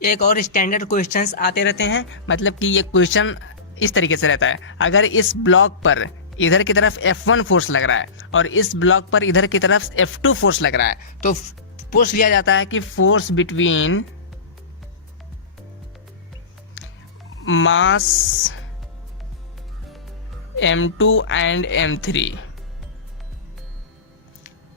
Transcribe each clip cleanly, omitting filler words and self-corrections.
एक और standard questions आते रहते हैं, मतलब कि ये क्वेश्चन इस तरीके से रहता है। अगर इस ब्लॉक पर इधर की तरफ F1 फोर्स लग रहा है और इस ब्लॉक पर इधर की तरफ F2 फोर्स लग रहा है, तो पूछ लिया जाता है कि force between mass M2 and M3।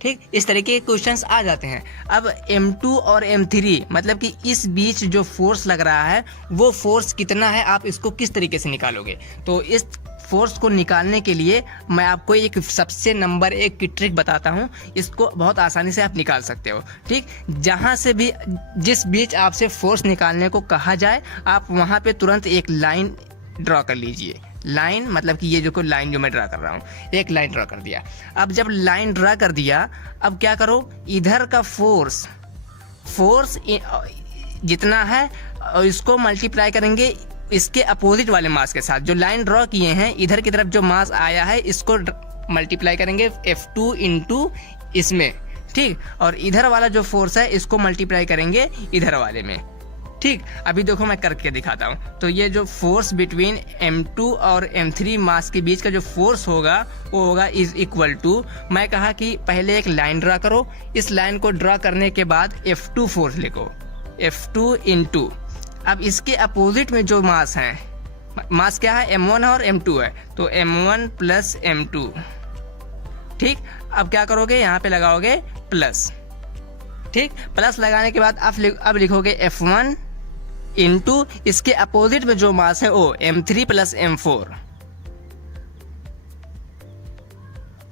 ठीक, इस तरीके के क्वेश्चंस आ जाते हैं। अब M2 और M3 मतलब कि इस बीच जो फोर्स लग रहा है वो फोर्स कितना है, आप इसको किस तरीके से निकालोगे। तो इस फोर्स को निकालने के लिए मैं आपको एक सबसे नंबर 1 की ट्रिक बताता हूं, इसको बहुत आसानी से आप निकाल सकते हो। ठीक, जहां से भी जिस बीच आपसे फोर्स निकालने को कहा जाए, आप वहां पे तुरंत एक लाइन ड्रॉ कर लीजिए। लाइन मतलब कि ये जो कोई लाइन जो मैं ड्रा कर रहा हूँ, एक लाइन ड्रा कर दिया। अब जब लाइन ड्रा कर दिया, अब क्या करो, इधर का फोर्स जितना है इसको मल्टीप्लाई करेंगे इसके अपोजिट वाले मास के साथ। जो लाइन ड्रॉ किए हैं, इधर की तरफ जो मास आया है इसको मल्टीप्लाई करेंगे F2 इंटू इसमें। ठीक, और इधर वाला जो फोर्स है इसको मल्टीप्लाई करेंगे इधर वाले में। ठीक, अभी देखो मैं करके दिखाता हूँ। तो ये जो फोर्स बिटवीन M2 और M3 मास के बीच का जो फोर्स होगा वो होगा इज इक्वल टू, मैं कहा कि पहले एक लाइन ड्रा करो, इस लाइन को ड्रा करने के बाद F2 फोर्स लिखो, F2 इंटू, अब इसके अपोजिट में जो मास है, मास क्या है, M1 और M2 है, तो M1 प्लस M2। ठीक, अब क्या करोगे, यहाँ पे लगाओगे प्लस। ठीक, प्लस लगाने के बाद अब लिखोगे F1 इंटू इसके अपोजिट में जो मास है वो M3 प्लस M4।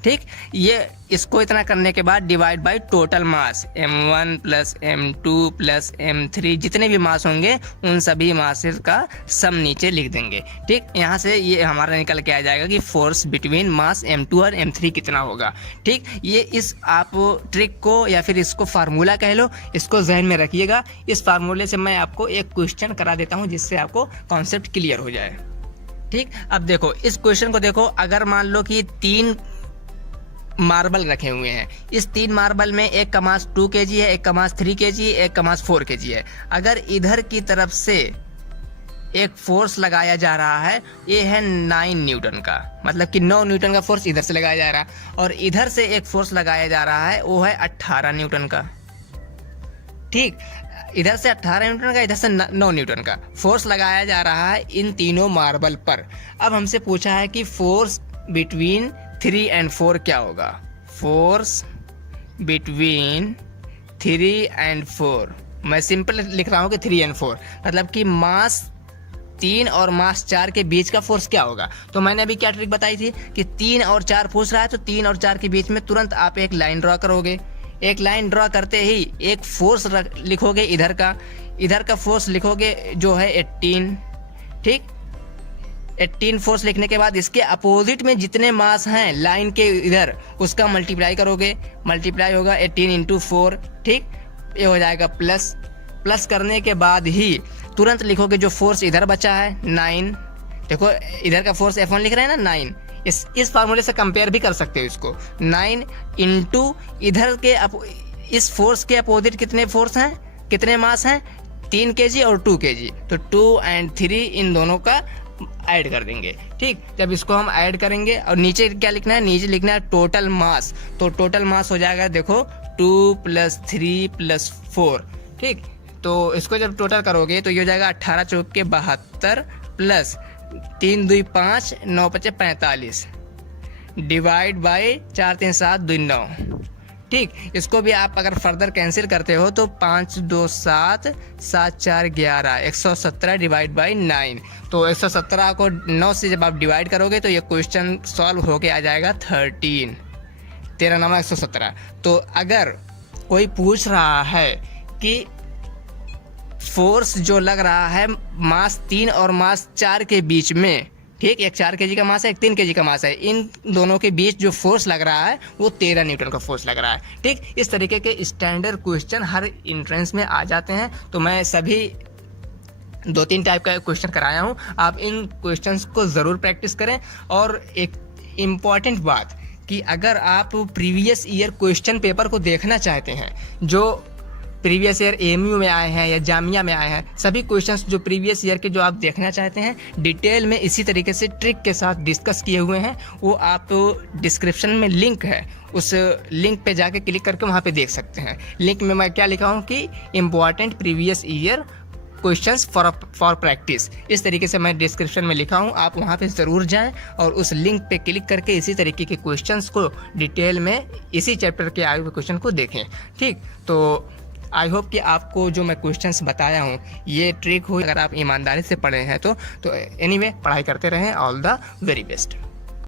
ठीक, ये इसको इतना करने के बाद divide by total mass M1 plus M2 plus M3, जितने भी मास होंगे उन सभी मासेस का सम नीचे लिख देंगे। ठीक, यहाँ से ये हमारा निकल के आ जाएगा कि फोर्स बिटवीन मास M2 और M3 कितना होगा। ठीक, ये इस आप ट्रिक को या फिर इसको फार्मूला कह लो, इसको जहन में रखिएगा। इस फार्मूले से मैं आपको एक क्वेश्चन करा देता हूँ जिससे आपको कॉन्सेप्ट क्लियर हो जाए। ठीक, अब देखो इस क्वेश्चन को देखो, अगर मान लो कि 3 मार्बल रखे हुए हैं, इस 3 मार्बल में एक का मास 2 kg है, एक का मास 3 kg, एक का मास 4 kg है। अगर इधर की तरफ से एक फोर्स लगाया जा रहा है, ये है 9 न्यूटन का, मतलब कि 9 न्यूटन का फोर्स इधर से लगाया जा रहा है, और इधर से एक फोर्स लगाया जा रहा है वो है 18 न्यूटन का। ठीक, इधर से 18 न्यूटन का, इधर से 9 न्यूटन का फोर्स लगाया जा रहा है इन तीनों मार्बल पर। अब हमसे पूछा है कि फोर्स बिटवीन 3 एंड 4 क्या होगा। फोर्स बिटवीन 3 एंड 4, मैं सिंपल लिख रहा हूँ कि 3 एंड 4, मतलब कि मास 3 और मास 4 के बीच का फोर्स क्या होगा। तो मैंने अभी क्या ट्रिक बताई थी कि 3 और 4 पूछ रहा है, तो 3 और 4 के बीच में तुरंत आप एक लाइन ड्रॉ करोगे। एक लाइन ड्रॉ करते ही एक फोर्स लिखोगे, इधर का फोर्स लिखोगे जो है 18। ठीक, 18 फोर्स लिखने के बाद इसके अपोजिट में जितने मास हैं लाइन के इधर, उसका मल्टीप्लाई करोगे, मल्टीप्लाई होगा 18 इंटू 4। ठीक, ये हो जाएगा प्लस करने के बाद ही तुरंत लिखोगे जो फोर्स इधर बचा है 9। देखो इधर का फोर्स F1 लिख रहे हैं ना 9, इस फार्मूले से कंपेयर भी कर सकते हो इसको। 9 इंटू इधर के इस फोर्स के अपोजिट कितने फोर्स हैं, कितने मास हैं, 3 kg और 2 kg, तो 2 and 3 इन दोनों का ऐड कर देंगे। ठीक, जब इसको हम ऐड करेंगे और नीचे क्या लिखना है, नीचे लिखना है टोटल मास। तो टोटल मास हो जाएगा देखो 2 प्लस 3 प्लस 4। ठीक, तो इसको जब टोटल करोगे तो ये हो जाएगा 18 चौक के 72 प्लस 3 2 5 9 5 45 डिवाइड बाय 4 3 7 2 9। ठीक, इसको भी आप अगर फर्दर कैंसिल करते हो तो 5 2 7 7 4 11 117 डिवाइड बाई 9। तो 117 को 9 से जब आप डिवाइड करोगे तो ये क्वेश्चन सॉल्व होके आ जाएगा 13 9 117। तो अगर कोई पूछ रहा है कि फोर्स जो लग रहा है मास 3 और मास 4 के बीच में, ठीक, एक 4 kg का मास है, एक 3 kg का मास है, इन दोनों के बीच जो फोर्स लग रहा है वो 13 न्यूटन का फोर्स लग रहा है। ठीक, इस तरीके के स्टैंडर्ड क्वेश्चन हर एंट्रेंस में आ जाते हैं। तो मैं सभी 2-3 टाइप का क्वेश्चन कराया हूँ, आप इन क्वेश्चंस को ज़रूर प्रैक्टिस करें। और एक इम्पॉर्टेंट बात कि अगर आप प्रीवियस ईयर क्वेश्चन पेपर को देखना चाहते हैं जो प्रीवियस ईयर एएमयू में आए हैं या जामिया में आए हैं, सभी क्वेश्चंस जो प्रीवियस ईयर के जो आप देखना चाहते हैं डिटेल में इसी तरीके से ट्रिक के साथ डिस्कस किए हुए हैं। वो आप डिस्क्रिप्शन में लिंक है, उस लिंक पे जाके क्लिक करके वहाँ पे देख सकते हैं। लिंक में मैं क्या लिखा हूँ कि important previous year questions for practice, इस तरीके से मैं डिस्क्रिप्शन में लिखा हूँ। आप वहाँ पे ज़रूर जाएं और उस लिंक पे क्लिक करके इसी तरीके के क्वेश्चंस को डिटेल में इसी चैप्टर के आए हुए क्वेश्चन को देखें। ठीक, तो आई होप कि आपको जो मैं क्वेश्चंस बताया हूँ ये ट्रिक हो, अगर आप ईमानदारी से पढ़े हैं तो एनीवे पढ़ाई करते रहें। All the very best.